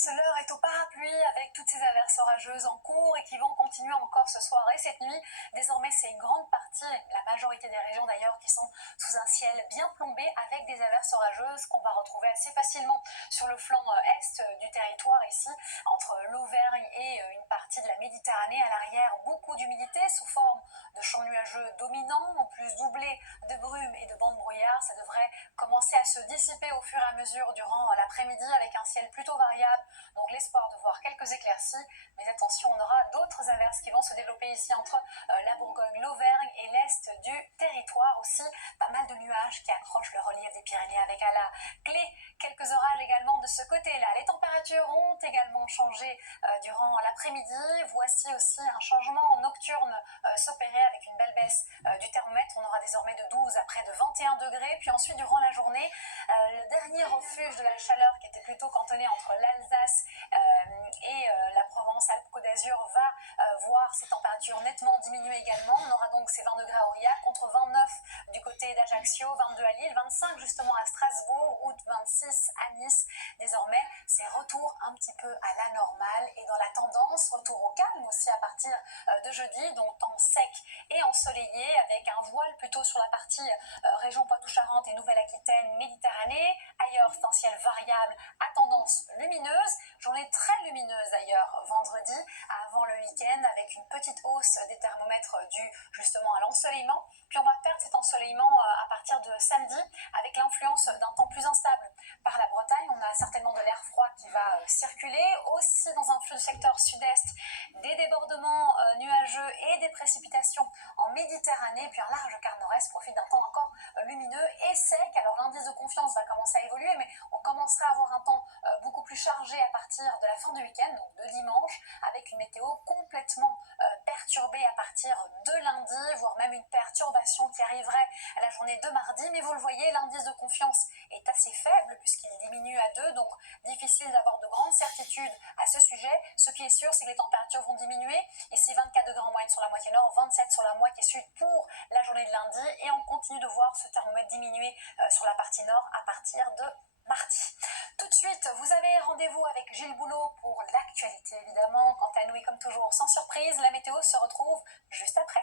tous, l'heure est au parapluie avec toutes ces averses orageuses en cours et qui vont continuer encore ce soir et cette nuit. Désormais, c'est une grande partie, la majorité des régions d'ailleurs, qui sont sous un ciel bien plombé avec des averses orageuses qu'on va retrouver assez facilement sur le flanc est du territoire ici, entre l'Auvergne et une partie de la Méditerranée. À l'arrière, beaucoup d'humidité sous forme de champs nuageux dominants, en plus doublé de brumes et de bandes brouillard. Ça devrait commencer à se dissiper au fur et à mesure durant l'après-midi avec un ciel plutôt variable, donc l'espoir de voir quelques éclaircies. Mais attention, on aura d'autres averses qui vont se développer ici entre la Bourgogne, l'Auvergne et l'est du territoire. Aussi, pas mal de nuages qui accrochent le relief des Pyrénées avec à la clé quelques orages également de ce côté-là. Les températures ont également changé durant l'après-midi. Voici aussi un changement nocturne s'opérer avec une belle baisse du thermomètre. On aura désormais de 12 à près de 21 degrés. Puis ensuite, durant la journée, le dernier refuge de la chaleur qui était plutôt cantonné entre l'Alsace et la Provence-Alpes-Côte d'Azur va voir ses températures nettement diminuer également. On aura donc ces 20 degrés à Aurillac contre 29 du côté d'Ajaccio, 22 à Lille, 25 justement à Strasbourg, août 26 à Nice. Désormais, c'est retour un petit peu à la normale et dans la tendance, retour au calme aussi à partir de jeudi, donc temps sec et ensoleillé avec un voile plutôt sur la partie région Poitou-Charentes et Nouvelle-Aquitaine, Méditerranée. Ailleurs, c'est un ciel variable à tendance lumineuse. Journée très lumineuse d'ailleurs vendredi avant le week-end avec une petite hausse des thermomètres due justement à l'ensoleillement. Puis on va perdre cet ensoleillement à partir de samedi avec l'influence d'un temps plus instable par la Bretagne. On a certainement de l'air froid qui va circuler. Aussi dans un secteur sud-est, des débordements nuageux et des précipitations en Méditerranée. Puis un large quart nord-est profite d'un temps encore lumineux et sec. Alors l'indice de confiance va commencer à évoluer, mais on commencera à avoir un temps beaucoup plus chargé à partir de la fin du week-end, donc de dimanche, avec une météo complètement perturbée à partir de lundi, voire même une perturbation qui arriverait à la journée de mardi. Mais vous le voyez, l'indice de confiance est assez faible puisqu'il diminue à 2, donc difficile d'avoir de grandes certitudes à ce sujet. Ce qui est sûr, c'est que les températures vont diminuer. Ici, 24 degrés en moyenne sur la moitié nord, 27 sur la moitié sud pour la journée de lundi. Et on continue de voir ce thermomètre diminuer sur la partie nord à partir de mardi. Tout de suite, vous avez rendez-vous avec Gilles Boulot pour l'actualité évidemment. Quant à nous et comme toujours, sans surprise, la météo se retrouve juste après.